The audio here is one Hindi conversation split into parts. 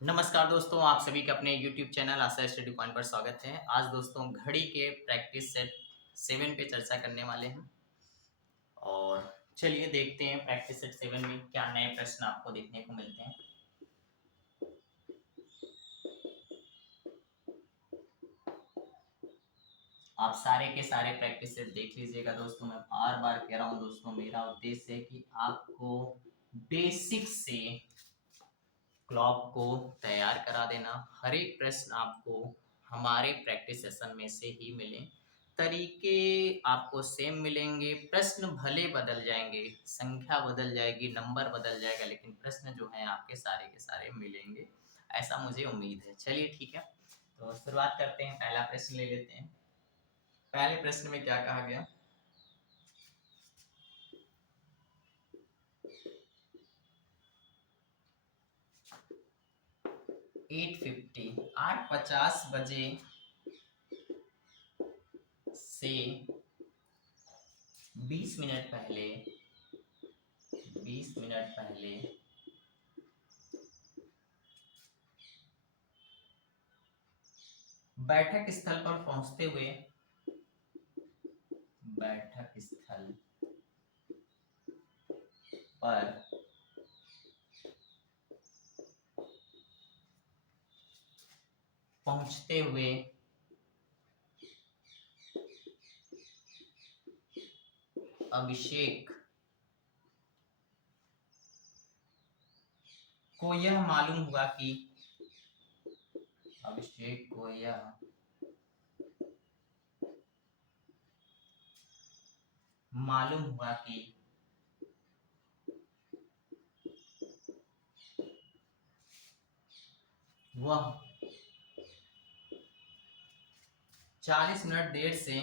नमस्कार दोस्तों, आप सभी का अपने YouTube चैनल आशा स्टडी पॉइंट पर स्वागत है। आज दोस्तों घड़ी के प्रैक्टिस सेट 7 पे चर्चा करने वाले हैं और चलिए देखते हैं प्रैक्टिस सेट 7 में क्या नए प्रश्न आपको देखने को मिलते हैं। आप सारे के सारे प्रैक्टिस सेट देख लीजिएगा दोस्तों। मैं बार बार कह रहा हूँ दोस्तों, मेरा उद्देश्य है कि आपको बेसिक से क्लॉक को तैयार करा देना। हर एक प्रश्न आपको हमारे प्रैक्टिस सेशन में से ही मिले, तरीके आपको सेम मिलेंगे। प्रश्न भले बदल जाएंगे, संख्या बदल जाएगी, नंबर बदल जाएगा, लेकिन प्रश्न जो है आपके सारे के सारे मिलेंगे, ऐसा मुझे उम्मीद है। चलिए ठीक है, तो शुरुआत करते हैं। पहला प्रश्न ले लेते हैं। पहले प्रश्न में क्या कहा गया? 8:50 बजे से 20 मिनट पहले 20 मिनट पहले बैठक स्थल पर पहुंचते हुए बैठक स्थल पर पहुंचते हुए अभिषेक को यह मालूम हुआ कि अभिषेक को यह मालूम हुआ कि वह 40 मिनट देर से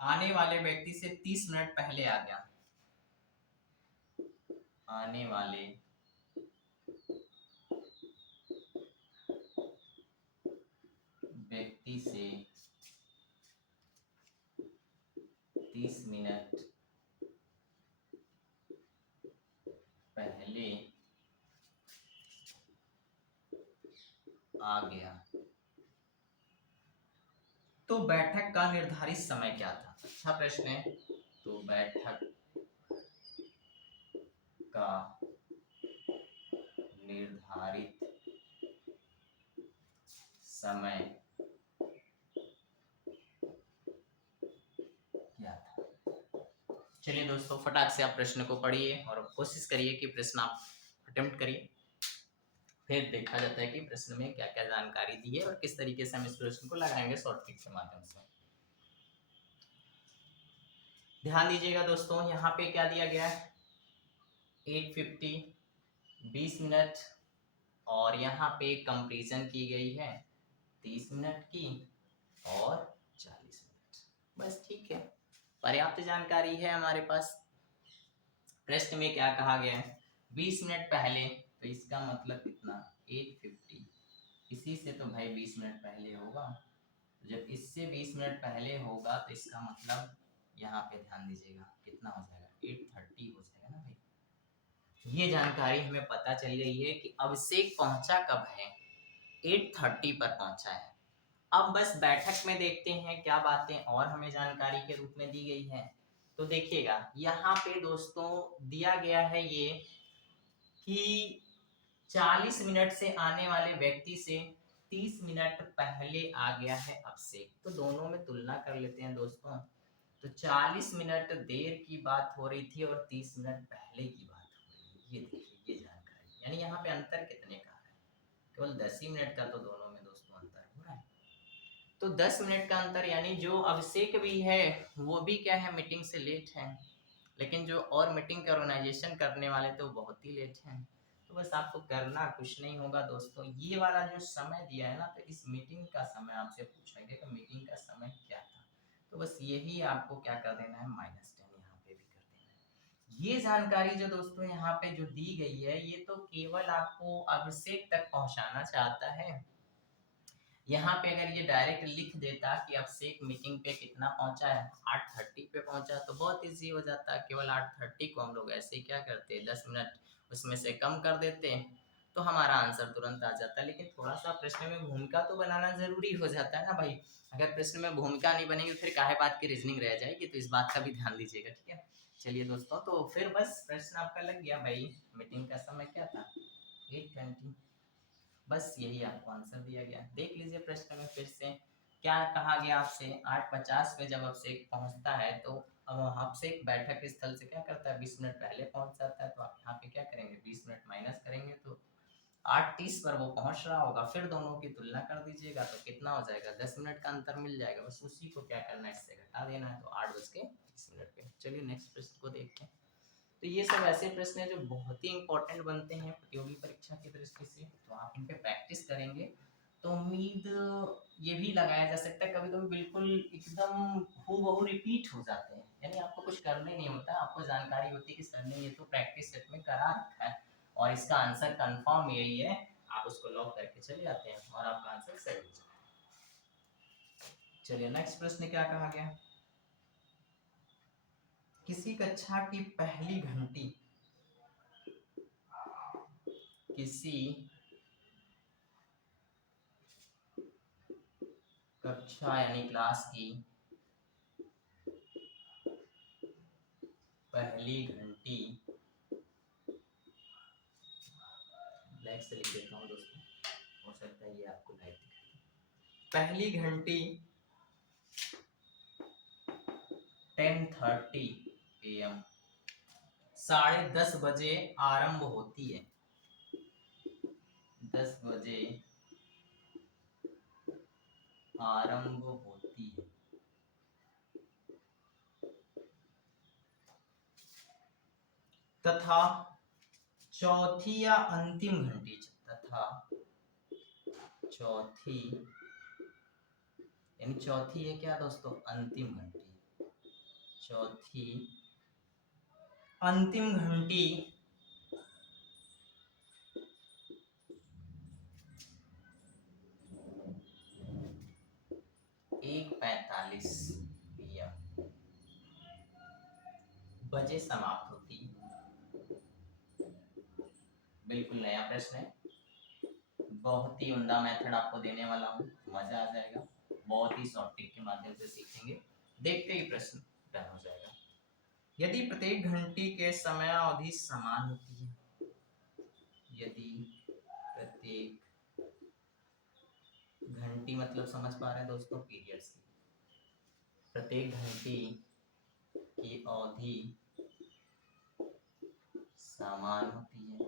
आने वाले व्यक्ति से 30 मिनट पहले आ गया। आने वाले व्यक्ति से 30 मिनट पहले आ गया। तो बैठक का निर्धारित समय क्या था? अच्छा प्रश्न है। तो बैठक का निर्धारित समय क्या था? चलिए दोस्तों, फटाक से आप प्रश्न को पढ़िए और कोशिश करिए कि प्रश्न आप अटेम्प्ट करिए। फिर देखा जाता है कि प्रश्न में क्या क्या जानकारी दी है और किस तरीके से हम इस प्रश्न को लगाएंगे शॉर्ट ट्रिक के माध्यम से। ध्यान दीजिएगा दोस्तों, यहाँ पे क्या दिया गया है? 8:50 20 मिनट, और यहाँ पे कंपेरिजन की गई है 30 मिनट की और 40 मिनट। बस ठीक है, पर्याप्त जानकारी है हमारे पास। प्रश्न में क्या कहा गया है? 20 मिनट पहले, तो इसका मतलब कितना? 8:50। इसी से तो भाई 20 मिनट पहले होगा। जब इससे 20 मिनट पहले होगा तो इसका मतलब यहाँ पे ध्यान दीजिएगा कितना हो जाएगा? 8:30 हो जाएगा ना भाई। ये जानकारी हमें पता चल गई है कि अभिषेक पहुंचा कब है? 8:30 पर पहुंचा है। अब बस बैठक में देखते हैं क्या बातें और हमें जानकारी के रूप में दी गई है। तो देखिएगा यहाँ पे दोस्तों दिया गया है ये कि 40 मिनट से आने वाले व्यक्ति से 30 मिनट पहले आ गया है अभिषेक। तो दोनों में तुलना कर लेते हैं दोस्तों। तो 40 मिनट देर की बात हो रही थी और 30 मिनट पहले की बात हो रही है। ये देखिए ये जानकारी, यानी यहाँ पे अंतर कितने का है? केवल 10 ही मिनट का तो दोनों में दोस्तों अंतर हुआ है। तो 10 मिनट का अंतर, यानी जो अभिषेक भी है वो भी क्या है? मीटिंग से लेट है। लेकिन जो और मीटिंग के ऑर्गेनाइजेशन करने वाले थे वो बहुत ही लेट हैं। तो बस आपको करना कुछ नहीं होगा दोस्तों, ये वाला जो समय दिया है ना, तो इस मीटिंग का समय आपसे पूछा गया कि मीटिंग का समय क्या था। तो बस यही आपको क्या कर देना है? -10 यहाँ पे भी कर देना है। ये जानकारी जो दोस्तों यहाँ पे जो दी गई है, ये तो केवल आपको अभिषेक तक पहुंचाना चाहता है। यहाँ पे अगर ये डायरेक्ट लिख देता कि अभिषेक मीटिंग पे कितना पहुंचा है, 8:30 पे पहुंचा, तो बहुत इजी हो जाता। केवल 8:30 को हम लोग ऐसे ही क्या करते, 10 मिनट उसमें से कम कर देते हैं, तो हमारा आंसर तुरंत आ जाता है। लेकिन थोड़ा सा प्रश्न में भूमिका तो बनाना जरूरी हो जाता है ना भाई। अगर प्रश्न में भूमिका नहीं बनेगी फिर काहे बात की रीजनिंग रह जाएगी, तो इस बात का भी ध्यान दीजिएगा, ठीक है। चलिए दोस्तों, तो फिर बस प्रश्न आपका लग गया भाई। मीटिंग का समय क्या था, 8:20। बस यही आपको आंसर दिया गया। देख लीजिए प्रश्न में फिर से क्या कहा गया आपसे। 8:50 पे जब अभिषेक पहुंचता है तो अब अभिषेक बैठक स्थल से क्या करता है, 20 मिनट पहले पहुंच जाता है। तो आप यहाँ पे क्या करेंगे, 20 मिनट माइनस करेंगे तो 8:30 पर वो पहुंच रहा होगा। फिर दोनों की तुलना कर दीजिएगा तो कितना हो जाएगा, 10 मिनट का अंतर मिल जाएगा। बस उसी को क्या करना है, इससे घटा देना है, तो 8:20 पे। चलिए नेक्स्ट प्रश्न को देखते हैं। तो ये सब ऐसे प्रश्न हैं जो बहुत ही इंपॉर्टेंट बनते हैं प्रतियोगी परीक्षा की दृष्टि से। तो आप इन पे प्रैक्टिस करेंगे तो उम्मीद ये भी लगाया जा सकता है, कभी कभी बिल्कुल एकदम हूबहू रिपीट हो जाते हैं, यानी आपको कुछ करने नहीं होता, आपको जानकारी होती है कि सर ने ये तो प्रैक्टिस सेट में करा रखा है और इसका आंसर कंफर्म यही है, आप उसको लॉक करके चले जाते हैं और आपका आंसर सही हो जाता है। चलिए नेक्स्ट प्रश्न क्या कहा गया। किसी कक्षा की पहली घंटी किसी कक्षा यानी क्लास की पहली घंटी, ब्लैक से लिख देता हूँ दोस्तों, हो सकता है ये आपको लाइट दिखे। पहली घंटी 10:30 AM 10:30 बजे आरंभ होती है। 10 बजे आरंभ होती है तथा चौथी या अंतिम घंटी, तथा चौथी यानी चौथी है क्या दोस्तों, अंतिम घंटी। चौथी अंतिम घंटी 1:45 PM बजे समाप्त होती है। बिल्कुल नया प्रश्न है, बहुत ही उम्दा मेथड आपको देने वाला हूँ, मजा आ जाएगा। बहुत ही शॉर्ट ट्रिक के माध्यम से सीखेंगे, देखते ही प्रश्न डन हो जाएगा। यदि प्रत्येक घंटी के समय अवधि समान होती है, यदि प्रत्येक घंटी मतलब समझ पा रहे हैं दोस्तों, पीरियड्स की, प्रत्येक घंटी की अवधि समान होती है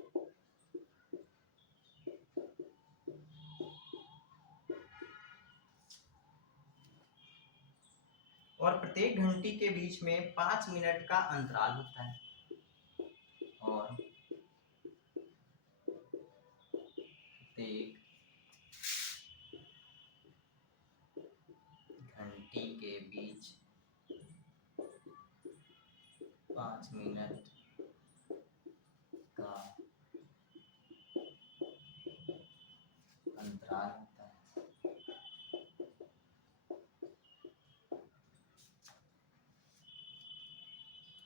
और प्रत्येक घंटी के बीच में 5 मिनट का अंतराल होता है, और प्रत्येक घंटी के बीच 5 मिनट का अंतराल होता है।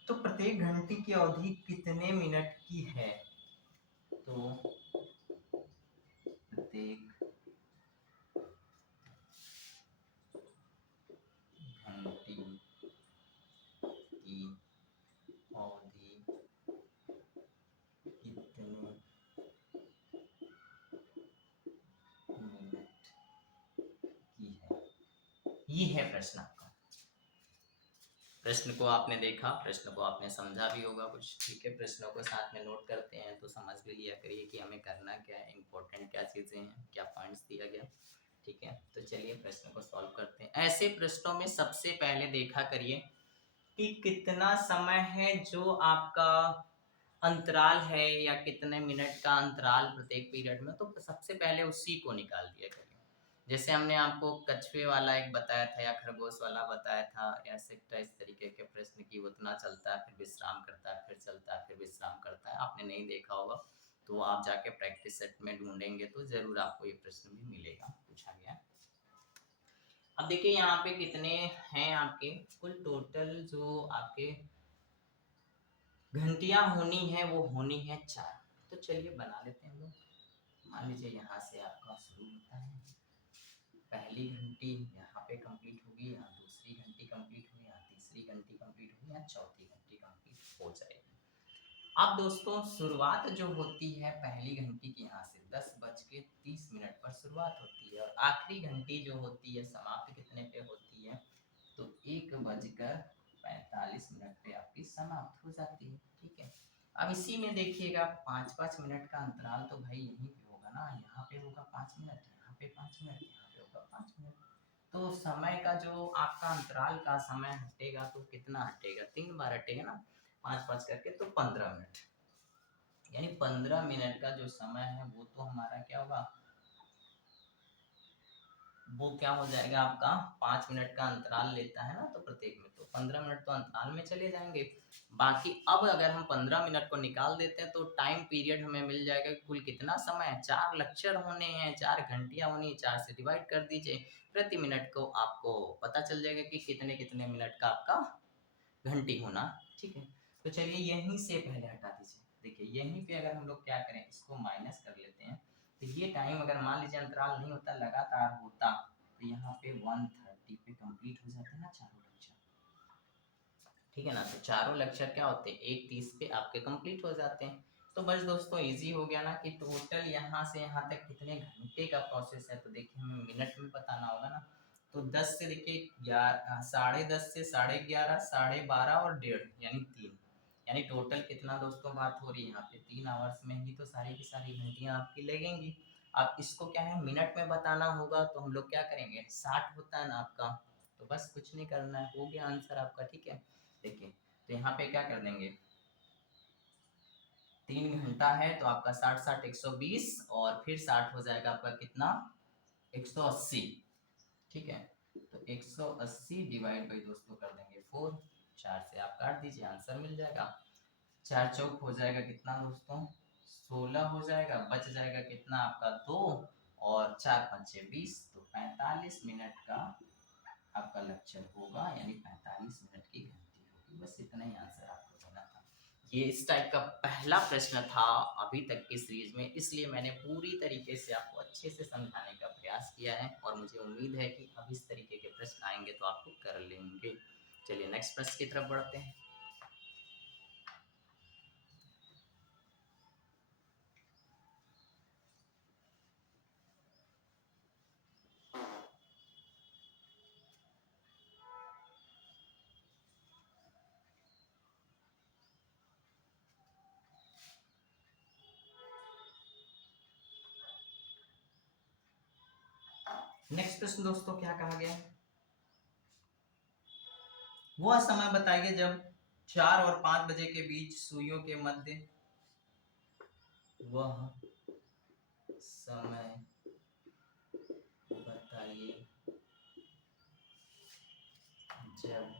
तो प्रत्येक घंटी की अवधि कितने मिनट की है, तो प्रत्येक घंटी की अवधि कितने मिनट की है, ये है प्रश्न आपका। प्रश्न को आपने देखा, प्रश्न को आपने समझा भी होगा कुछ, ठीक है। प्रश्नों को साथ में नोट करते हैं तो समझ भी लिया करिए कि हमें करना क्या है, इंपॉर्टेंट क्या चीजें हैं, क्या पॉइंट्स दिया गया, ठीक है। तो चलिए प्रश्न को सॉल्व करते हैं। ऐसे प्रश्नों में सबसे पहले देखा करिए कि कितना समय है जो आपका अंतराल है, या कितने मिनट का अंतराल प्रत्येक पीरियड में, तो सबसे पहले उसी को निकाल दिया करिए। जैसे हमने आपको कछुए वाला एक बताया था या खरगोश वाला बताया था, ऐसे इस तरीके के प्रश्न की उतना चलता है, फिर विश्राम करता है, फिर चलता है, फिर विश्राम करता है, आपने नहीं देखा होगा तो आप जाके प्रैक्टिस सेट में ढूंढेंगे तो जरूर आपको ये प्रश्न भी मिलेगा, पूछा गया। अब देखिए यहाँ पे कितने हैं आपके कुल टोटल जो आपके घंटियां होनी है वो होनी है 4। तो चलिए बना लेते हैं हम लोग। मान लीजिए यहाँ से आपका शुरू होता है, पहली घंटी यहाँ पे कंप्लीट होगी, यहाँ दूसरी घंटी कंप्लीट हुई, यहाँ तीसरी घंटी कंप्लीट हुई, यहाँ चौथी घंटी कंप्लीट हो जाएगी। अब दोस्तों शुरुआत जो होती है पहली घंटी की यहाँ से 10:30 पर शुरुआत होती है और आखिरी घंटी जो होती है समाप्त कितने पे होती है, तो 1:45 पे आपकी समाप्त हो जाती है। ठीक है, अब इसी में देखिएगा 5-5 मिनट का अंतराल तो भाई यहीं पे होगा ना, यहाँ पे होगा 5 मिनट, यहाँ पे 5 मिनट, यहाँ पे होगा 5 मिनट। तो समय का जो आपका अंतराल का समय हटेगा तो कितना हटेगा, 3 बार हटेगा ना, 5-5 करके, तो 15 मिनट। यानी 15 मिनट का जो समय है वो तो हमारा क्या होगा, वो क्या हो जाएगा आपका, 5 मिनट का अंतराल लेता है ना तो प्रत्येक में, तो 15 मिनट तो अंतराल में चले जाएंगे। बाकी अब अगर हम 15 मिनट को निकाल देते हैं तो टाइम पीरियड हमें मिल जाएगा कि कुल कितना समय है, 4 लेक्चर होने हैं, 4 घंटियां होनी, 4 से डिवाइड कर दीजिए, प्रति मिनट को आपको पता चल जाएगा कि कितने कितने मिनट का आपका घंटी होना। ठीक है, तो चलिए यहीं से पहले हटा दीजिए। देखिए यहीं पे अगर हम लोग क्या करें, इसको माइनस कर लेते हैं, तो ये टाइम अगर मान लीजिए अंतराल नहीं होता, लगातार होता, तो यहाँ पे 1:30 पे कंप्लीट हो जाते हैं ना चारों लेक्चर। ठीक है ना, तो चारों लेक्चर क्या होते हैं 1:30 पे आपके कंप्लीट हो जाते हैं। तो बस दोस्तों इजी हो गया ना कि टोटल यहाँ से यहाँ तक कितने घंटे का प्रोसेस है, तो देखिए हमें मिनट में बताना होगा ना। तो 10 से देखिए 10:30 से 11:30, 12:30 और 1:30 यानी 3, यानी टोटल कितना दोस्तों बात हो रही है यहाँ पे, 3 आवर्स में ही तो सारी की सारी घंटियाँ आपकी लगेंगी। अब इसको क्या है मिनट में बताना होगा, तो हम लोग क्या करेंगे, 60 होता है ना आपका, तो बस कुछ नहीं करना है, हो गया आंसर आपका। ठीक है, देखिए तो यहाँ पे क्या कर देंगे, 3 घंटा है तो आपका 60-60 120, और फिर 60 हो जाएगा आपका कितना, 180। ठीक है, तो 180 डिवाइड बाई दोस्तों कर देंगे 4, 4 से आप काट दीजिए, आंसर मिल जाएगा। 4 चौक हो जाएगा कितना दोस्तों, 16 हो जाएगा, बच जाएगा कितना आपका 2, और 4×5 = 20, तो 45 मिनट का आपका लेक्चर होगा, यानी 45 मिनट की घंटी होगी। बस इतना ही आंसर आपको देना था। ये इस टाइप का पहला प्रश्न था अभी तक की सीरीज में, इसलिए मैंने पूरी तरीके से आपको अच्छे से समझाने का प्रयास किया है, और मुझे उम्मीद है कि अब इस तरीके के प्रश्न आएंगे तो आपको कर लेंगे। चलिए नेक्स्ट प्रश्न की तरफ बढ़ते हैं। नेक्स्ट प्रश्न दोस्तों क्या कहा गया है, वह समय बताइए जब 4 और 5 बजे के बीच सुइयों के मध्य, वह समय बताइए जब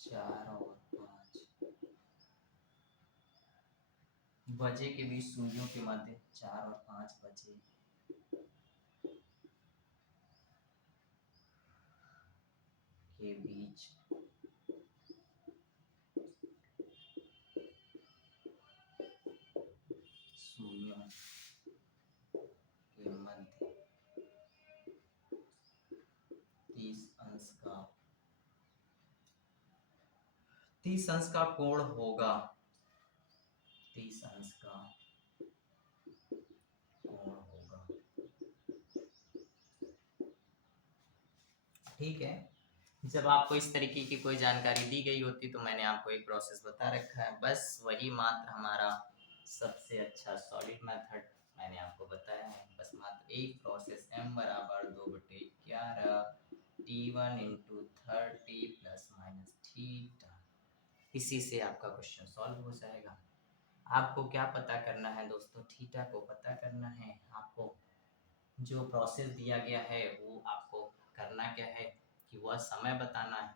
4 और 5 बजे के बीच सुइयों के मध्य, 4 और 5 बजे के बीच सुइयों के मध्य 30 अंश का कोण होगा, 30 अंश का कोण होगा। ठीक है, जब आपको इस तरीके की कोई जानकारी दी गई होती तो मैंने आपको एक प्रोसेस बता रखा है, बस वही मात्र हमारा सबसे अच्छा सॉलिड मेथड मैंने आपको बताया है। बस मात्र एक प्रोसेस m बराबर 2/11 T1 × 30 ± थीटा, इसी से आपका क्वेश्चन सॉल्व हो जाएगा। आपको क्या पता करना है दोस्तों, थीटा को पता करना है आपको। जो प्रोसेस दिया गया है वो आपको करना क्या है कि वह समय बताना है।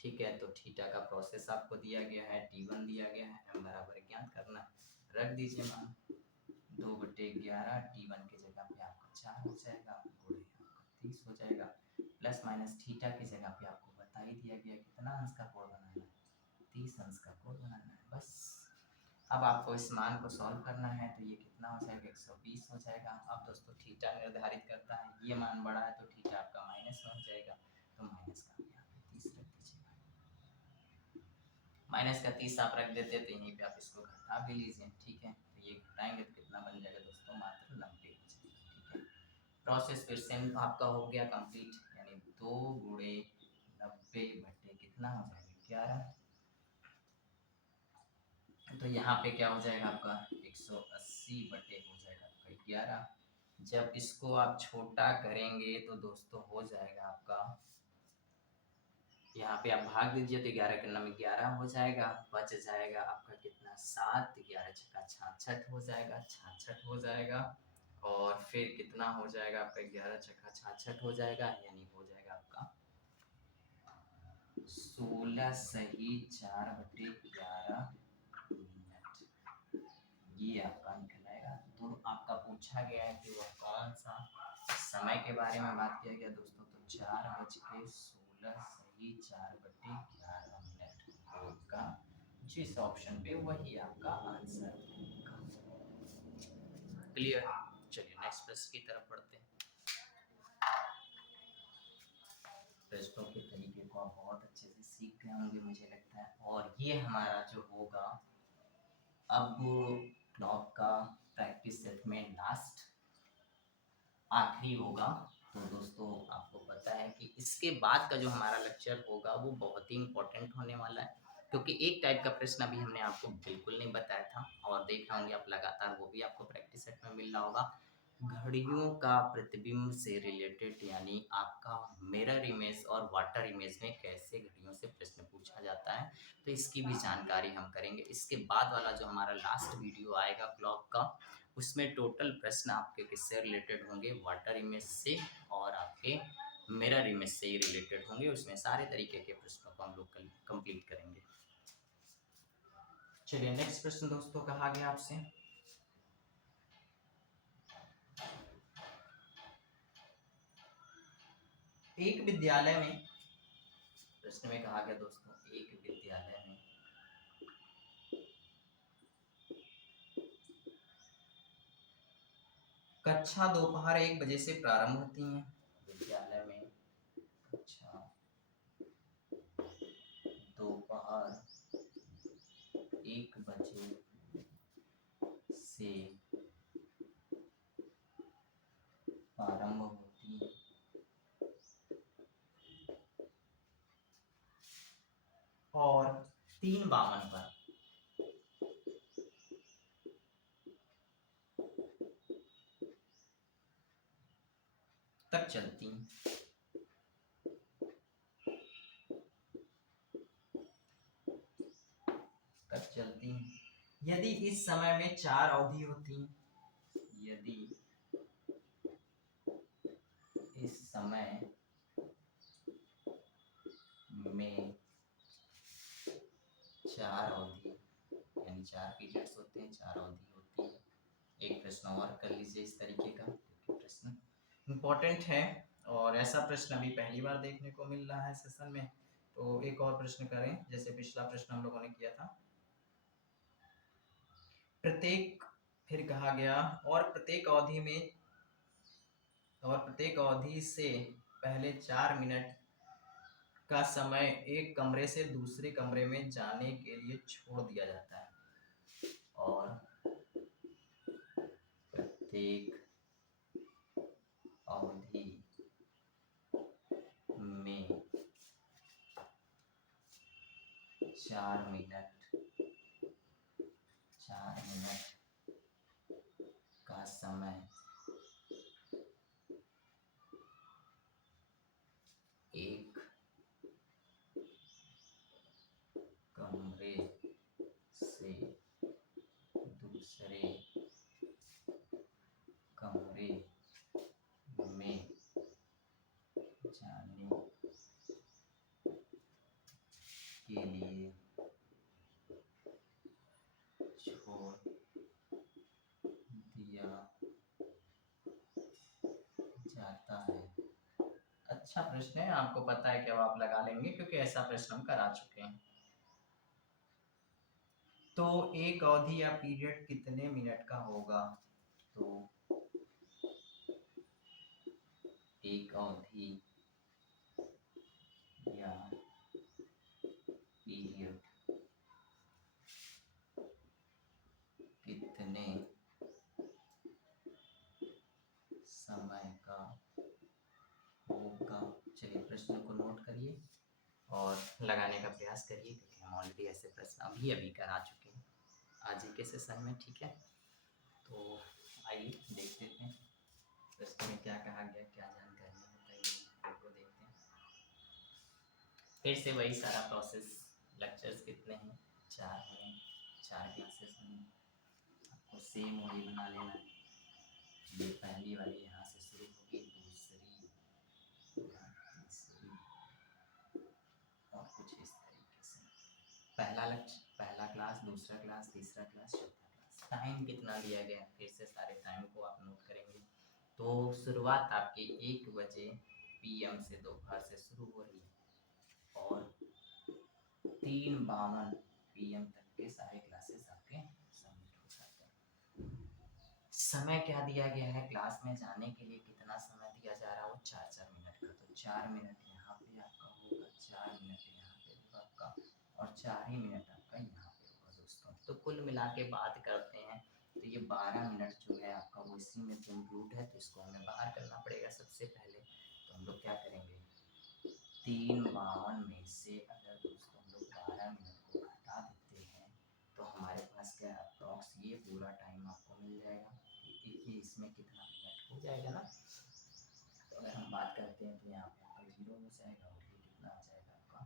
ठीक है, तो थीटा का प्रोसेस आपको दिया गया है, T1 दिया गया है, m बराबर ज्ञात करना है, रख दीजिए मान 2/11, T1 की जगह पे आपका 4 हो जाएगा, गुणे 30 हो जाएगा। प्लस माइनस थीटा की जगह पे आपको बता ही दिया गया कितना अंश का कोण बनाना है, 30 अंश का कोण बनाना है बस। अब आपको इस मान को सॉल्व करना है तो ये कितना हो जाएगा, 120 हो जाएगा। अब दोस्तों थीटा निर्धारित करता है, ये मान बड़ा है तो थीटा आपका माइनस में हो जाएगा, तो माइनस का यहाँ पे 30 रख दीजिएगा। माइनस का 30 आप रख देते तो यहीं पे आप इसको घटा भी लीजिए, ठीक है। तो ये घटाएंगे तो कितना बन जाएगा दोस्तों, मात्र 90 हो जाएगा, ठीक है। प्रोसेस फिर से आपका हो गया कंप्लीट, यानी 2 गुणे 90 बटे कितना हो जाएगा 11। तो यहाँ पे क्या हो जाएगा आपका 180 बटे हो जाएगा आपका 11। जब इसको आप छोटा करेंगे तो दोस्तों हो जाएगा आपका, यहाँ पे आप भाग दीजिए तो 11 के नम 11 हो जाएगा, बच जाएगा आपका कितना 7, 11 छक्का 66 हो जाएगा, 66 हो जाएगा। और फिर कितना हो जाएगा आपका 11 छक्का 66 हो जाएगा, यानी हो जाएगा आपका 16 सही 4 बटे 11 मिनट, ये आपका निकल आएगा। तो आपका पूछा गया है कि वह कौन सा समय के बारे में बात किया गया दोस्तों, तो 4:16 सही 4 बटे 11 मिनट होगा, जिस ऑप्शन पे वही आपका आंसर होगा। क्लियर। चलिए नेक्स्ट प्रश्न की तरफ बढ़ते हैं। प्रश्नों के तरीके को आप बहुत अच्छे से सीख गए होंगे मुझे लगता है, और ये हमारा जो होगा अब क्लॉक का प्रैक्टिस सेट में लास्ट आखिरी होगा। तो दोस्तों आपको पता है कि इसके बाद का जो हमारा लेक्चर होगा वो बहुत ही इम्पोर्टेंट होने वाला है, क्योंकि एक टाइप का प्रश्न अभी हमने आपको बिल्कुल नहीं बताया था, और देख रहे होंगे आप लगातार वो भी आपको प्रैक्टिस सेट में मिल रहा होगा। घड़ियों का प्रतिबिंब से रिलेटेड, यानी आपका मिरर इमेज और वाटर इमेज में कैसे घड़ियों से प्रश्न पूछा जाता है, तो इसकी भी जानकारी हम करेंगे। इसके बाद वाला जो हमारा लास्ट वीडियो आएगा क्लॉक का, उसमें टोटल प्रश्न आपके किससे रिलेटेड होंगे, वाटर इमेज से और आपके मिरर इमेज से ही रिलेटेड होंगे। उसमें सारे तरीके के प्रश्नों को हम लोग कंप्लीट करेंगे। चलिए नेक्स्ट प्रश्न दोस्तों कहा गया आपसे, एक विद्यालय में, प्रश्न में कहा गया दोस्तों एक विद्यालय में कक्षा दोपहर 1 बजे से प्रारंभ होती है। विद्यालय में कक्षा दोपहर 1 बजे से प्रारंभ होती है और 3:52 पर तक चलती हैं। तक चलती हैं। यदि इस समय में 4 अवधि होती हैं, यदि इस समय में 4 अवधि, यानी 4 पीरियड्स होते हैं, 4 अवधि होती है। एक प्रश्न और कर लीजिए इस तरीके का, क्योंकि प्रश्न इम्पोर्टेंट है और ऐसा प्रश्न अभी पहली बार देखने को मिल रहा है सेशन में। तो एक और प्रश्न करें, जैसे पिछला प्रश्न हम लोगों ने किया था। प्रत्येक, फिर कहा गया और प्रत्येक अवधि से पहले 4 मिनट का समय एक कमरे से दूसरे कमरे में जाने के लिए छोड़ दिया जाता है, और प्रत्येक अवधि में 4 मिनट का समय एक कमरे से दूसरे कमरे में जाने के लिए छोड़ दिया जाता है। अच्छा प्रश्न है, आपको पता है कि अब आप लगा लेंगे क्योंकि ऐसा प्रश्न हम करा चुके हैं। तो एक अवधि या पीरियड कितने मिनट का होगा? तो एक अवधि या पीरियड कितने समय का होगा? चलिए प्रश्न को नोट करिए और लगाने का प्रयास करिए क्योंकि हम ऑलरेडी ऐसे प्रश्न अभी अभी करा चुके हैं आज ही के सेशन में। ठीक है, तो आइए देख लेते हैं प्रश्न में क्या कहा गया, क्या जानकारी है, बताइए को देखते हैं। फिर से वही सारा प्रोसेस। लेक्चर्स कितने हैं? 4 हैं, 4 क्लासेस हैं। आपको सेम वही बना लेना है। ये पहली वाली यहाँ से शुरू होगी, दूसरी, तीसरी और कुछ इस तरीके से। पहला लक्ष्य, पहला क्लास, दूसरा क्लास, तीसरा क्लास, चौथा क्लास। टाइम कितना दिया गया है? फिर से सारे टाइम को आप नोट करेंगे। तो शुरुआत आपकी 1 बजे PM से दोपहर से शुरू हो रही है और 3:52 PM तक के सारे क्लासेस आपके सबमिट हो जाते हैं। समय क्या दिया गया है? क्लास में जाने के लिए कितना समय दिया जा रहा है? वो 4-4 मिनट का। तो 4 मिनट यहाँ पे आपका होगा, 4 मिनट यहाँ पे होगा आपका और 4 ही मिनट आपका यहाँ पे होगा दोस्तों। तो कुल मिला के बात करते हैं तो ये 12 मिनट जो है आपका वो इसी में तो इंक्लूड है, तो इसको हमें बाहर करना पड़ेगा सबसे पहले। तो हम लोग क्या करेंगे, 3:52 में से अगर दोस्तों हम लोग 12 मिनट को घटा देते हैं तो हमारे पास क्या अप्रॉक्स ये पूरा टाइम आपको मिल जाएगा। देखिए इसमें कितना मिनट हो जाएगा ना। तो अगर हम बात करते हैं तो यहाँ पे आपका 0 हो जाएगा और ये कितना हो जाएगा आपका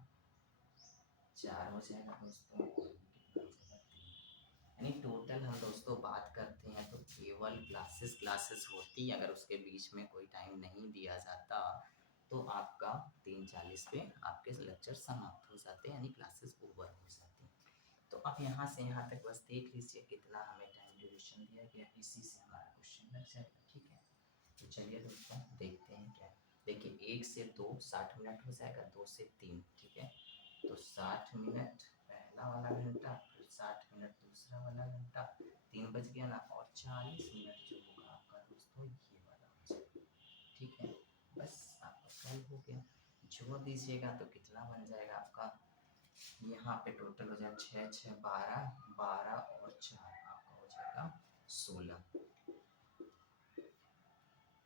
4 हो जाएगा दोस्तों, और ये कितना हो जाएगा 3। यानी टोटल हम दोस्तों बात करते हैं तो केवल क्लासेस होती, अगर उसके बीच में कोई टाइम नहीं दिया जाता तो आपका 3:40 पे आपके लेक्चर समाप्त हो जाते हैं, यानी क्लासेस ओवर हो जाती हैं। तो अब यहाँ से यहाँ तक बस देख लीजिए कितना हमें टाइम ड्यूरेशन दिया गया, इसी से हमारा क्वेश्चन लग जाएगा। ठीक है, तो चलिए दोस्तों देखते हैं क्या। देखिए 1 से 2 60 मिनट हो जाएगा, 2 से 3, ठीक है, तो 60 मिनट पहला वाला घंटा, फिर 60 मिनट दूसरा वाला घंटा, 3 बज गया ना, और 40 मिनट जो होगा आपका दोस्तों ये वाला हो जाएगा। ठीक है, बस आपका सॉल्व हो गया। जोड़ दीजिएगा तो कितना बन जाएगा आपका, यहाँ पे टोटल हो जाएगा 6 6 12, 12 और 4 आपका हो जाएगा 16,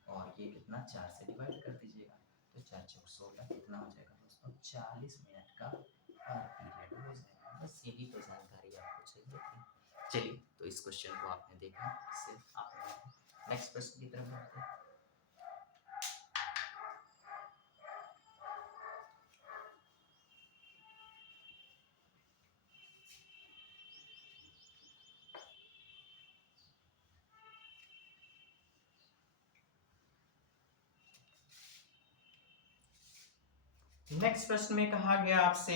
और ये कितना 4 से डिवाइड कर दीजिएगा तो 4 4 16 कितना हो जाएगा दोस्तों 40 मिनट का पर पीरियड हो जाएगा। बस यही तो जानकारी आपको चाहिए थी। चलिए तो इस क्वेश्चन को आपने देखा, सिर्फ आपने नेक्स्ट क्वेश्चन की तरफ बढ़ते हैं। नेक्स्ट प्रश्न में कहा गया आपसे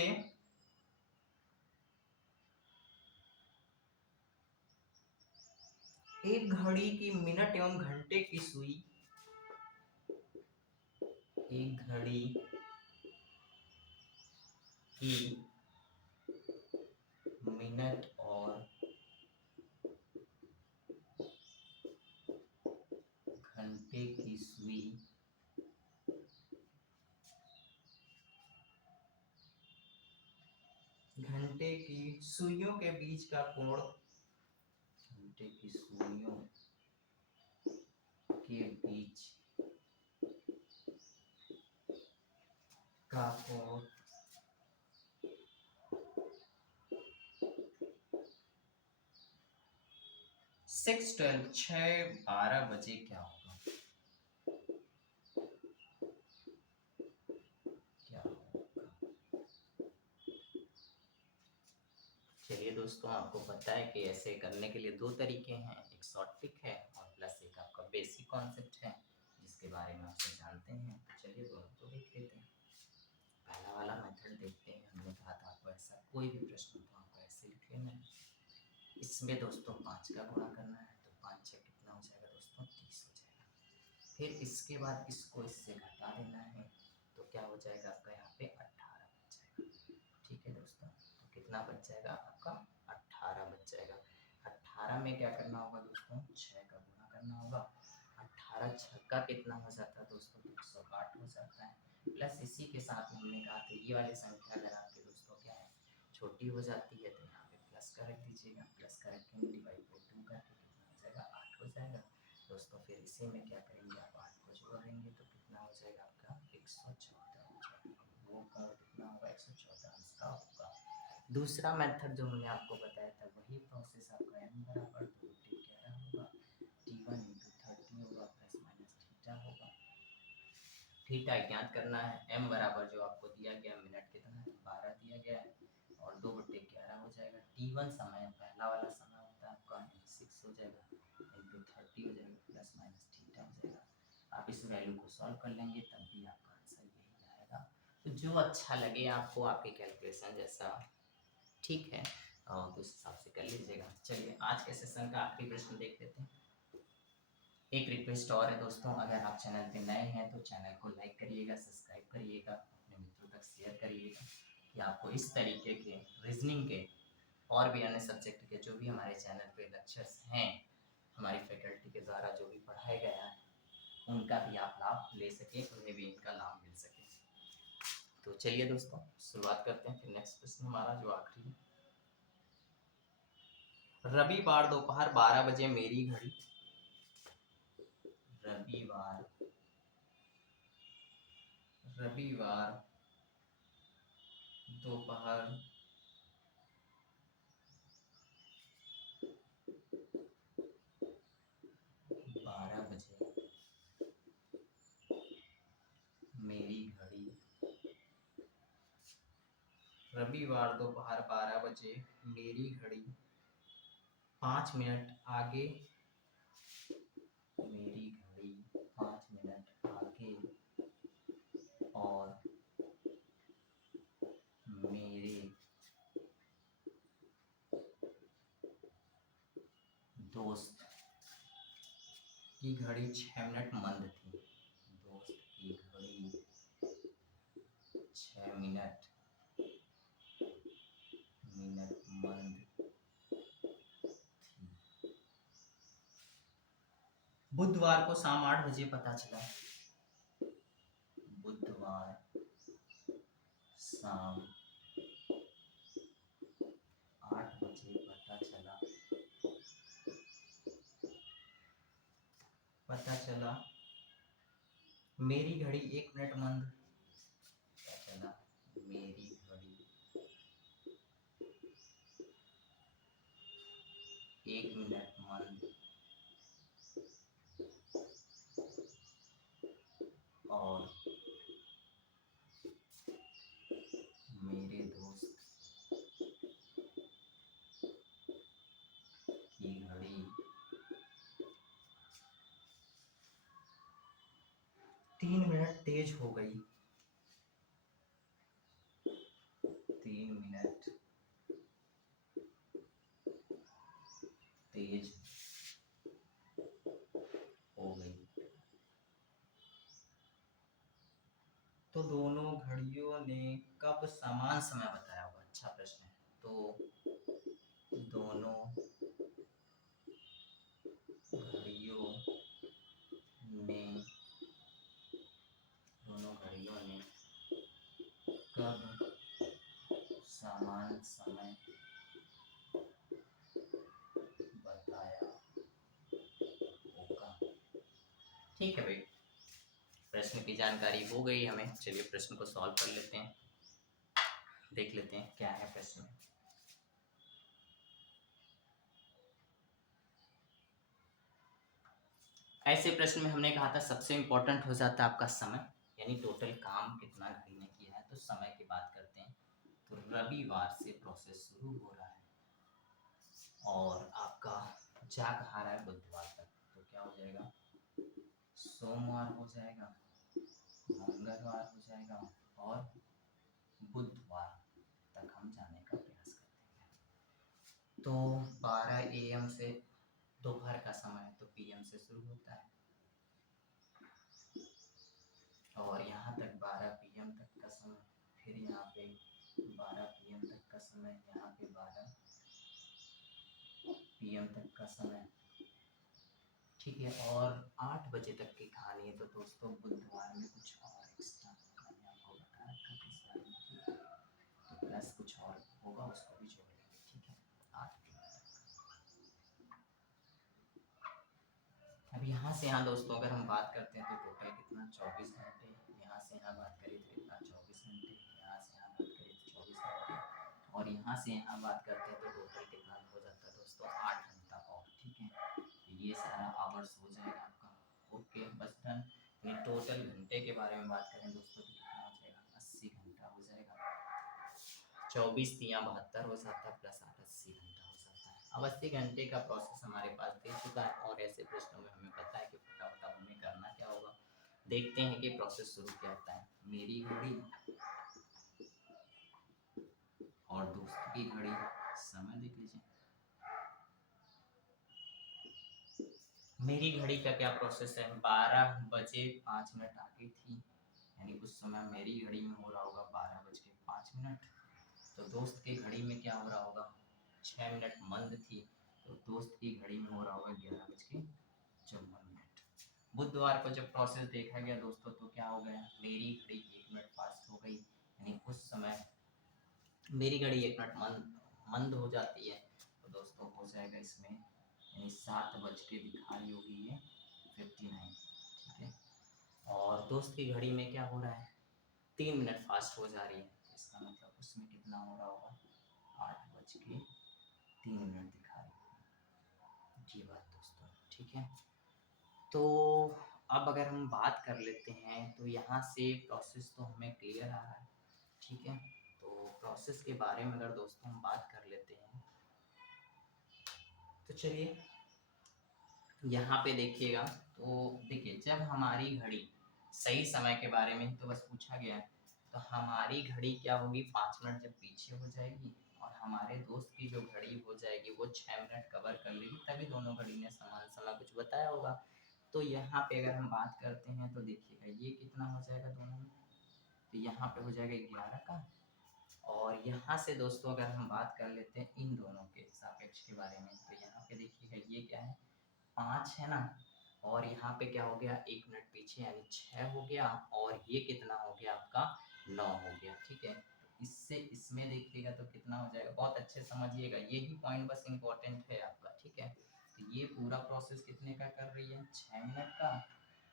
एक घड़ी की मिनट एवं घंटे की सुई, एक घड़ी की मिनट और घंटे की सुई घंटे की सुइयों के बीच का कोण, घंटे की सुइयों के बीच का कोण 6:12 बजे क्या होगा? क्या होगा? चलिए दोस्तों आपको पता है कि ऐसे करने के लिए 2 तरीके हैं, एक शॉर्ट ट्रिक है और प्लस एक आपका बेसिक कॉन्सेप्ट है जिसके बारे में आप जानते हैं। तो चलिए दोनों को देख लेते हैं। पहला वाला मेथड देखते हैं। हमने कहा था आपको ऐसा कोई भी प्रश्न तो आपको ऐसे लिख लेना है, इसमें दोस्तों 5 का गुणा करना है, तो 5 6 कितना हो जाएगा दोस्तों 30 हो जाएगा। फिर इसके बाद इसको इससे घटा देना है, तो क्या हो जाएगा आपका यहाँ पे 18 बच जाएगा। ठीक है दोस्तों, तो कितना बच जाएगा आपका 18 बच जाएगा। 18 में क्या करना होगा दोस्तों, 6 का गुणा करना होगा। 18 छक्का कितना हो जाता है दोस्तों, 108 हो जाता है। प्लस इसी के साथ हमने कहा था ये वाली संख्या अगर आपके दोस्तों क्या है छोटी हो जाती है तो यहाँ पे प्लस का रख दीजिएगा। प्लस का रखेंगे डिवाइड बाई 2 करके कितना हो जाएगा 8 हो जाएगा दोस्तों। फिर इसी में क्या करेंगे आप 8 को जोड़ेंगे तो कितना हो जाएगा आपका 114 हो जाएगा। वो का कितना होगा 114 इसका होगा। दूसरा मेथड जो हमने आपको बताया था वही प्रोसेस आपका m बराबर 2/11 होगा, t1 × 30 होगा प्लस माइनस थीटा होगा। थीटा ज्ञात करना है, m बराबर जो आपको दिया गया मिनट कितना है 12 दिया गया है और 2/11 हो जाएगा। t1 समय पहला वाला समय होता है आपका 6 हो जाएगा × 30 हो जाएगा प्लस माइनस थीटा हो जाएगा। आप इस वैल्यू को सॉल्व कर लेंगे तब भी आपका आंसर यही आएगा। तो जो अच्छा लगे आपको आपके कैलकुलेशन जैसा ठीक है तो उस हिसाब से कर लीजिएगा। चलिए आज के सेशन का आखिरी प्रश्न देख लेते हैं। एक रिक्वेस्ट और है दोस्तों, अगर आप चैनल पे नए हैं तो चैनल को लाइक करिएगा, सब्सक्राइब करिएगा, अपने मित्रों तक शेयर करिएगा कि आपको इस तरीके के रीजनिंग के और भी अन्य सब्जेक्ट के जो भी हमारे चैनल पे लेक्चर्स हैं हमारी फैकल्टी के द्वारा जो भी पढ़ाया गया है उनका भी आप लाभ ले सकें, उन्हें भी इनका लाभ मिल सके। तो चलिए दोस्तों शुरुआत करते हैं। फिर नेक्स्ट प्रश्न हमारा जो आखिरी है, रविवार दोपहर 12 बजे मेरी घड़ी, रविवार दोपहर 12 बजे मेरी घड़ी, रविवार दोपहर 12 बजे मेरी घड़ी 5 मिनट आगे, मेरी घड़ी 5 मिनट आगे और मेरे दोस्त की घड़ी 6 मिनट मंद थी। दोस्त की घड़ी 6 मिनट मंद थी। बुधवार को शाम 8 बजे पता चला, बुधवार शाम 8 बजे पता चला मेरी घड़ी 1 मिनट मंद, पता चला मेरी घड़ी 1 मिनट मंद और मेरे दोस्त की घड़ी 3 मिनट तेज हो गई, 3 मिनट तेज हो गई। तो दोनों घड़ियों ने कब समान समय बताया होगा, अच्छा प्रश्न है। तो दोनों घड़ियों ने कब समान समय बताया होगा। ठीक है भाई, प्रश्न की जानकारी हो गई हमें। चलिए प्रश्न को सॉल्व कर लेते हैं, देख लेते हैं क्या है प्रश्न में। ऐसे प्रश्न में हमने कहा था सबसे इंपॉर्टेंट हो जाता है आपका समय, यानी टोटल काम कितना घड़ी ने किया है। तो समय की बात करते हैं तो रविवार से प्रोसेस शुरू हो रहा है और आपका जा कहा रहा है बुधवार तक। तो क्या हो जाएगा, सोमवार हो जाएगा, मंगलवार हो जाएगा और बुधवार तक हम जाने का प्रयास करते हैं। तो 12 AM से दोपहर का समय है तो PM से शुरू होता है और यहाँ तक 12 PM पे 12 PM तक का समय, यहाँ पे 12 PM तक का समय, ठीक है। और 8 बजे तक की कहानी है। तो दोस्तों बुधवार में कुछ और एक्स्ट्रा मैंने आपको बता रखा था इस बारे में, तो प्लस कुछ और होगा उसको भी जोड़ लेंगे, ठीक है। 8 अब यहाँ से यहाँ दोस्तों अगर हम बात करते हैं तो टोटल कितना 24 घंटे, यहाँ से यहाँ बात करें तो कितना 24 घंटे, यहाँ से यहाँ बात करें तो 24 घंटे, और यहाँ से यहाँ बात करते हैं तो टोटल कितना हो जाता है दोस्तों 8 घंटा और, ठीक है। ये सारा आवर्स हो जाएगा आपका, ओके बस डन। ये टोटल घंटे के बारे में बात करें दोस्तों तो कितना हो जाएगा 80 घंटा हो जाएगा। 24 तिया 72 हो जाता है, प्लस 8 80 घंटा हो जाता है। अब 80 घंटे का प्रोसेस हमारे पास दे चुका है, और ऐसे प्रश्नों में हमें पता है कि फटाफट हमें करना क्या होगा। देखते हैं कि प्रोसेस शुरू क्या होता है। मेरी घड़ी और दोस्त की घड़ी, समय देख लीजिए। मेरी घड़ी का क्या प्रोसेस है, 12 बजे 5 मिनट आगे थी, यानी उस समय मेरी घड़ी में हो रहा होगा 12 बज के 5 मिनट। तो दोस्त की घड़ी में क्या हो रहा होगा, 6 मिनट मंद थी, तो दोस्त की घड़ी में हो रहा होगा 11 बज के 54 मिनट। बुधवार को जब प्रोसेस देखा गया दोस्तों तो क्या हो गया, मेरी घड़ी 1 मिनट फास्ट हो गई, यानी उस समय मेरी घड़ी 1 मिनट मंद हो जाती है। तो दोस्तों हो जाएगा इसमें, यानी 7 बज के दिखा रही होगी ये 59, ठीक है। और दोस्त की घड़ी में क्या हो रहा है, 3 मिनट फास्ट हो जा रही है, इसका मतलब उसमें कितना हो रहा होगा 8 बज के 3 मिनट दिखा रही है। जी बात दोस्तों, ठीक है। तो अब अगर हम बात कर लेते हैं तो यहाँ से प्रोसेस तो हमें क्लियर आ रहा है, ठीक है। तो प्रोसेस के बारे में अगर दोस्तों हम बात कर लेते हैं तो चलिए यहाँ पे देखिएगा। तो देखिए जब हमारी घड़ी सही समय के बारे में तो बस पूछा गया है, तो हमारी घड़ी क्या होगी 5 मिनट जब पीछे हो जाएगी, और हमारे दोस्त की जो घड़ी हो जाएगी वो 6 मिनट कवर कर लेगी, तभी दोनों घड़ी ने समान समय कुछ बताया होगा। तो यहाँ पे अगर हम बात करते हैं तो देखिएगा ये कितना हो जाएगा दोनों में, तो यहाँ पे हो जाएगा 11 का। और यहाँ से दोस्तों अगर हम बात कर लेते हैं इन दोनों के सापेक्ष के बारे में, तो यहाँ पे देखिएगा ये क्या है 5 है ना, और यहाँ पे क्या हो गया 1 मिनट पीछे यानी 6 हो गया, और ये कितना हो गया आपका 9 हो गया, ठीक है। इससे इसमें देखिएगा तो कितना हो जाएगा, बहुत अच्छे समझिएगा, यही पॉइंट बस इम्पोर्टेंट है आपका, ठीक है। तो ये पूरा प्रोसेस कितने का कर रही है 6 मिनट का,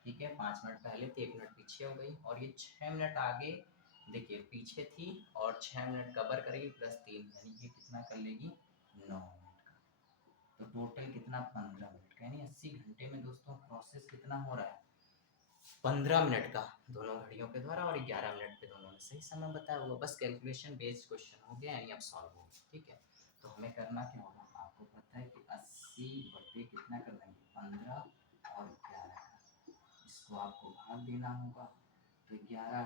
ठीक है। 5 मिनट पहले थी 1 मिनट पीछे हो गई, और ये 6 मिनट आगे देखिए पीछे थी और 6 मिनट कवर करेगी प्लस 3, यानी ये कितना कर लेगी 9 मिनट का। तो टोटल कितना 15 मिनट का, यानी 80 घंटे में दोस्तों प्रोसेस कितना हो रहा है 15 मिनट का दोनों घड़ियों के द्वारा, और 11 मिनट पे दोनों ने सही समय बताया होगा। बस कैलकुलेशन बेस्ड क्वेश्चन हो गया, यानी अब सॉल्व हो गया, ठीक है। तो हमें करना क्या होगा, आपको पता है कि 80 बटे कितना कर देंगे 15 और 11 का, इसको आपको भाग देना होगा। तो 11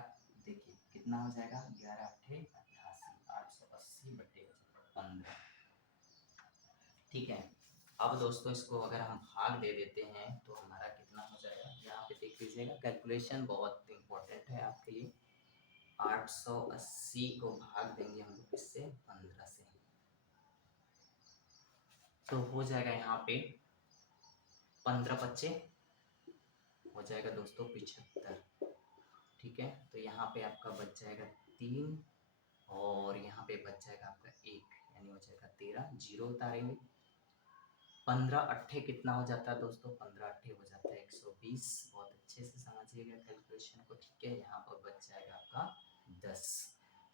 देखिए कितना हो जाएगा 11 अट्ठे 88, 880 बटे 15, ठीक है। अब दोस्तों इसको अगर हम भाग दे देते हैं तो हमारा कितना हो जाएगा, यहाँ पे देख लीजिएगा, कैलकुलेशन बहुत इंपॉर्टेंट है आपके लिए। 880 को भाग देंगे हम लोग इससे 15 से, तो हो जाएगा यहाँ पे 15 बच्चे हो जाएगा दोस्तों 75, ठीक है। तो यहाँ पे आपका बच जाएगा 3, और यहाँ पे बच जाएगा आपका 1, यानी हो जाएगा 13, जीरो उतारेंगे। 15 अट्ठे कितना हो जाता है दोस्तों, 15 अट्ठे हो जाता है 120, बहुत अच्छे से समझिएगा कैलकुलेशन को, ठीक है। यहाँ पर बच जाएगा आपका 10,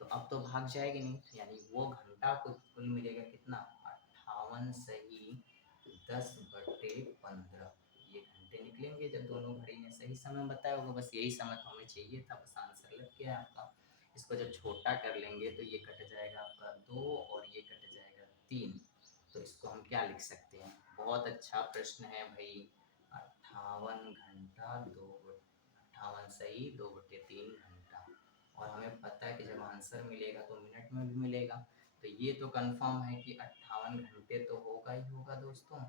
तो अब तो भाग जाएगी नहीं, यानी वो घंटा को कुल मिलेगा कितना 58 सही 10 बटे 15, ये घंटे निकलेंगे जब दोनों घड़ी ने सही समय बताया होगा। बस यही समय तो हमें चाहिए था, बस आंसर लग गया आपका। इसको जब छोटा कर लेंगे तो ये कट जाएगा आपका 2, और ये कट जाएगा 3, तो इसको हम क्या लिख सकते हैं, बहुत अच्छा प्रश्न है भाई, 58 घंटा 58 सही 2/3 घंटा, और हमें पता है कि जब आंसर मिलेगा तो मिनट में भी मिलेगा, तो ये तो कंफर्म है कि 58 घंटे तो होगा ही होगा दोस्तों।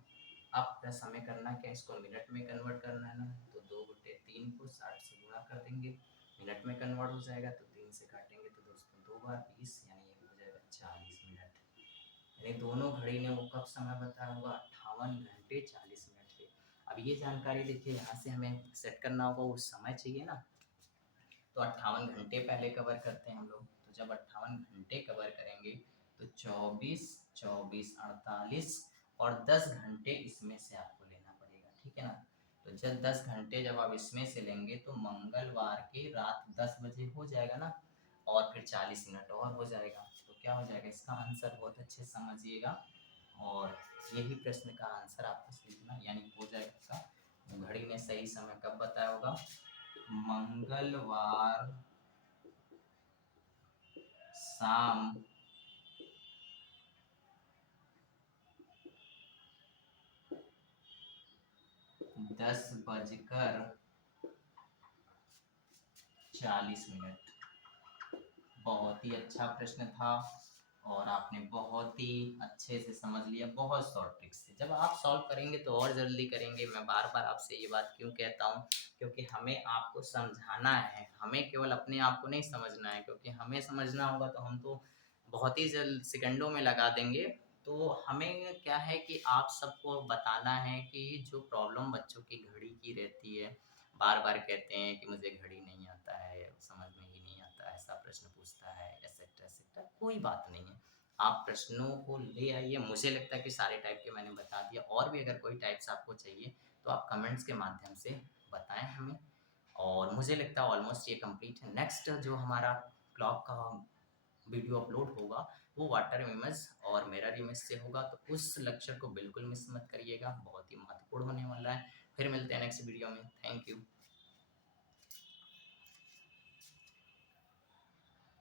अब प्लस हमें करना क्या, इसको मिनट में कन्वर्ट करना है ना, तो 2/3 को 60 से गुणा कर देंगे, मिनट में कन्वर्ट हो जाएगा, तो 3 से काटेंगे तो दोस्तों 2 बार 20 यानी ये हो जाएगा 40 मिनट। यानी दोनों घड़ी ने वो कब समय बताया होगा, 58 घंटे 40 मिनट के। अब ये जानकारी देखिए यहाँ से हमें सेट करना होगा, वो समय चाहिए ना, तो 58 घंटे पहले कवर करते हैं हम लोग। तो जब 58 घंटे कवर करेंगे तो 24, 24, 48 और 10 घंटे इसमें से आपको लेना पड़ेगा, ठीक है ना। तो जब 10 घंटे जब आप इसमें से लेंगे तो मंगलवार की रात 10 बजे हो जाएगा ना, और फिर 40 मिनट और हो जाएगा। तो क्या हो जाएगा, इसका आंसर बहुत अच्छे से समझिएगा, और यही प्रश्न का आंसर आपको लिखना, यानी हो जाएगा इसका। घड़ी ने सही समय कब बताया होगा, मंगलवार शाम 10:40। बहुत ही अच्छा प्रश्न था, और आपने बहुत ही अच्छे से समझ लिया, बहुत शॉर्ट ट्रिक्स से। जब आप सॉल्व करेंगे तो और जल्दी करेंगे। मैं बार बार आपसे ये बात क्यों कहता हूँ, क्योंकि हमें आपको समझाना है, हमें केवल अपने आप को नहीं समझना है, क्योंकि हमें समझना होगा तो हम तो बहुत ही जल्द सेकंडों में लगा देंगे। तो हमें क्या है कि आप सबको बताना है कि जो प्रॉब्लम बच्चों की घड़ी की रहती है, बार बार कहते हैं कि मुझे घड़ी नहीं आता है, समझ में ही नहीं आता, ऐसा प्रश्न पूछता है, एसेट्रा एसेट्रा। कोई बात नहीं है, आप प्रश्नों को ले आइए। मुझे लगता है कि सारे टाइप के मैंने बता दिया, और भी अगर कोई टाइप्स आपको चाहिए तो आप कमेंट्स के माध्यम से बताएं हमें। और मुझे लगता है ऑलमोस्ट ये कंप्लीट है। नेक्स्ट जो हमारा क्लॉक का वीडियो अपलोड होगा वो वाटर इमेज और मिरर इमेज से होगा, तो उस लेक्चर को बिल्कुल मिस मत करिएगा, बहुत ही महत्वपूर्ण होने वाला है। फिर मिलते हैं नेक्स्ट वीडियो में। Thank you.